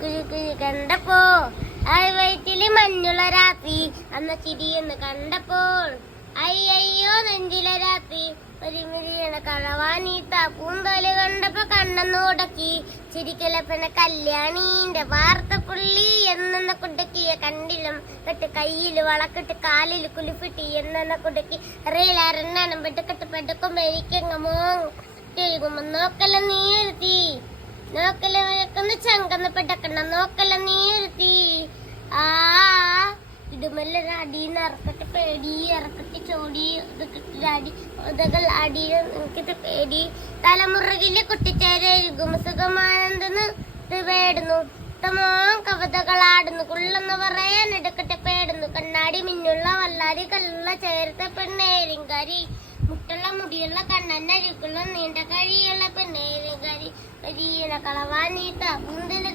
കുരു കണ്ടപ്പോ വയറ്റില് മഞ്ഞുള്ള രാത്രി അന്ന ചിരിയെന്ന് കണ്ടപ്പോൾ അയ്യോ നെഞ്ചിലെ രാത്രി പരിമിതിയാണ് കളവാനീത്ത പൂന്തോല് കണ്ടപ്പോ കണ്ണെന്ന് ഉടക്കി ചിരിക്കലപ്പന കല്യാണീന്റെ വാർത്ത പുള്ളി എന്നെന്ന കുടക്കിയ കണ്ടിലും കെട്ട് കയ്യില് വളക്കെട്ട് കാലില് കുലിപ്പിട്ടി എന്നെന്ന കുടക്കി അറിയില്ലാരെണ്ണാനും പെട്ടുകെട്ട് പെടുക്കുമ്പോ എനിക്കെങ്ങമോ എഴുകുമ്പോ നോക്കല്ല നീ എഴുതി നോക്കല വെക്കുന്ന ചങ്കന്ന് പെടക്കണ്ട നോക്കല്ല നീ എഴുതി ആ ഇടുമല്ല അടിന്ന് ഇറക്കട്ടെ പേടി ഇറക്കട്ടെ ചോടി അടി ഉതകൾ അടി എനിക്കിത് പേടി തലമുറകിലെ കുട്ടിച്ചേരുകും സുഖമാനന്ദന്ന് പേടുന്നു ഉത്തമോ കവിതകളാടുന്നു കുള്ളെന്ന് പറയാൻ എടുക്കട്ടെ പേടുന്നു കണ്ണാടി മിന്നുള്ള വല്ലാരി കല്ലുള്ള ചേർത്ത പെണ്ണേരിങ്കാരി മുട്ടുള്ള മുടിയുള്ള കണ്ണന്നരിക്കുള്ള നീണ്ട കഴിയുള്ള പെണ്ണേരിങ്കാരി വലിയ കളവാനീത്ത മുന്തല്